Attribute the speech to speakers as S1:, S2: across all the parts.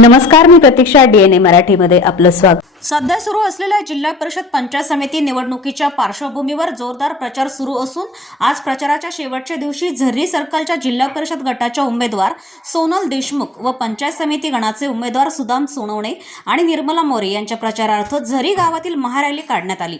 S1: नमस्कार मी प्रतीक्षा डीएनए मराठीमध्ये आपलं स्वागत.
S2: सध्या सुरू असलेल्या जिल्हा परिषद पंचायत समिती निवडणुकीच्या पार्श्वभूमीवर जोरदार प्रचार सुरू असून आज प्रचाराच्या शेवटच्या दिवशी झर्री सर्कलच्या जिल्हा परिषद गटाच्या उमेदवार सोनल देशमुख व पंचायत समिती गणाचे उमेदवार सुदाम सोनवणे आणि निर्मला मोरे यांच्या प्रचारार्थ झरी गावातील महारॅली काढण्यात आली.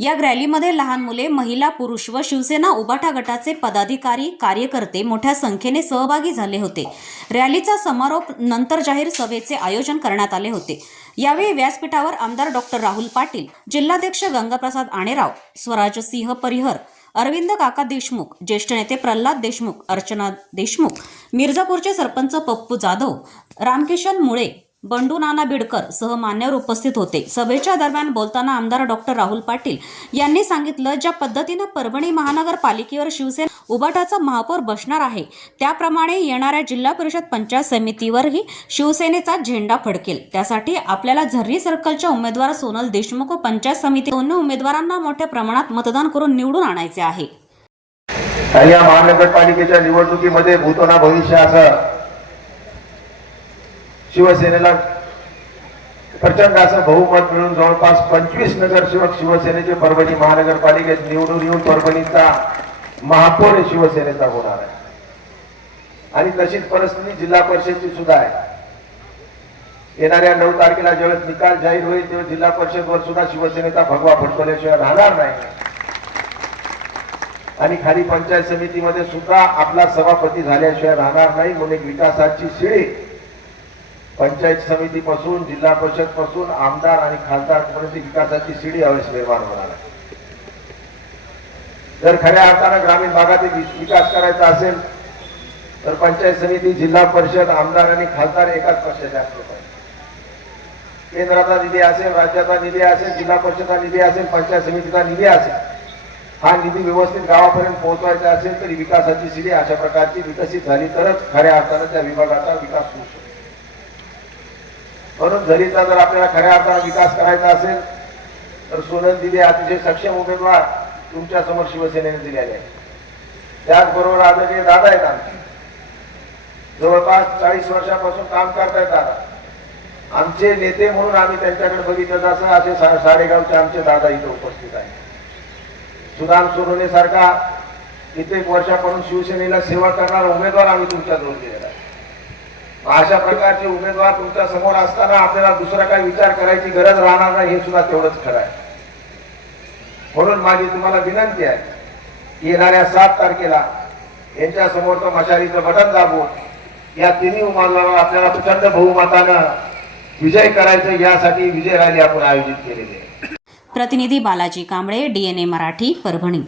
S2: या रॅलीमध्ये लहान मुले महिला पुरुष व शिवसेना उबाठा गटाचे पदाधिकारी कार्यकर्ते मोठ्या संख्येने सहभागी झाले होते. रॅलीचा समारोप नंतर जाहीर सभेचे आयोजन करण्यात आले होते. यावेळी व्यासपीठावर आमदार डॉक्टर राहुल पाटील जिल्हाध्यक्ष गंगाप्रसाद आणेराव स्वराज सिंह परिहर अरविंद काका देशमुख ज्येष्ठ नेते प्रल्हाद देशमुख अर्चना देशमुख मिर्झापूरचे सरपंच पप्पू जाधव रामकिशन मुळे बंडू नाना बिडकर सह मान्यवर उपस्थित होते. सभेच्या दरम्यान बोलताना आमदार डॉक्टर राहुल पाटील यांनी सांगितलं ज्या पद्धतीनं परभणी महानगरपालिकेवर शिवसेना उबाटाचा महापौर बसणार आहे त्याप्रमाणे येणाऱ्या जिल्हा परिषद पंचायत समितीवरही शिवसेनेचा झेंडा फडकेल. त्यासाठी आपल्याला झर्री सर्कलच्या उमेदवार सोनल देशमुख व पंचायत समिती दोन्ही उमेदवारांना मोठ्या प्रमाणात मतदान करून निवडून आणायचे आहे.
S3: या महानगरपालिकेच्या निवडणुकीमध्ये भूतोना भविष्य असं शिवसेनेला प्रचंड असं बहुमत मिळून जवळपास पंचवीस नगरसेवक शिवसेनेचे परभणी महानगरपालिकेत निवडून येऊन परभणीचा महापौर शिवसेनेचा होणार आहे. आणि तशीच परिस्थिती जिल्हा परिषदची सुद्धा आहे. येणाऱ्या नऊ तारखेला ज्यावेळेस निकाल जाहीर होईल तेव्हा जिल्हा परिषदवर सुद्धा शिवसेनेचा भगवा फडकवल्याशिवाय राहणार नाही. आणि खाली पंचायत समितीमध्ये सुद्धा आपला सभापती झाल्याशिवाय राहणार नाही. म्हणून एक विकासाची शिडी पंचायत समितीपासून जिल्हा परिषदपासून आमदार आणि खासदार पर्यंत विकासाची शिडी यावेळेस निर्माण होणार आहे. जर खऱ्या अर्थानं ग्रामीण भागातील विकास करायचा असेल तर पंचायत समिती जिल्हा परिषद आमदार आणि खासदार एकाच पक्षाचे असले पाहिजे केंद्राचा निधी असेल राज्याचा निधी असेल जिल्हा परिषदचा निधी असेल पंचायत समितीचा निधी असेल हा निधी व्यवस्थित गावापर्यंत पोहोचवायचा असेल तरी विकासाची शिडी अशा प्रकारची विकसित झाली तरच खऱ्या अर्थानं त्या विभागाचा विकास होऊ शकतो. म्हणून झरीचा जर आपल्याला खऱ्या अर्थानं विकास करायचा असेल तर सोनल दिले अतिशय सक्षम उमेदवार तुमच्यासमोर शिवसेनेने दिलेले आहे त्याचबरोबर आदरणीय दादा आहेत आमचे. जवळपास चाळीस वर्षापासून काम करता येतात आमचे नेते म्हणून आम्ही त्यांच्याकडे बघितलं जसं असे सा- साडेगावचे आमचे दादा इथे उपस्थित आहेत. सुदाम सोनवणे सारखा कित्येक वर्षापासून शिवसेनेला सेवा करणारा उमेदवार आम्ही तुमच्या जवळ दिलेला आहे. अशा प्रकारचे उमेदवार तुमच्यासमोर असताना आपल्याला दुसरा काही विचार करायची गरज राहणार नाही हे सुद्धा तेवढंच खरं आहे. म्हणून माझी तुम्हाला विनंती आहे की येणाऱ्या सात तारखेला यांच्या समोरचं मशालीचं बटन दाबून या तिन्ही उमेदवारांना आपल्याला प्रचंड बहुमतानं विजय करायचं यासाठी विजय रॅली आपण आयोजित केलेली आहे.
S2: प्रतिनिधी बालाजी कांबळे डीएनए मराठी परभणी.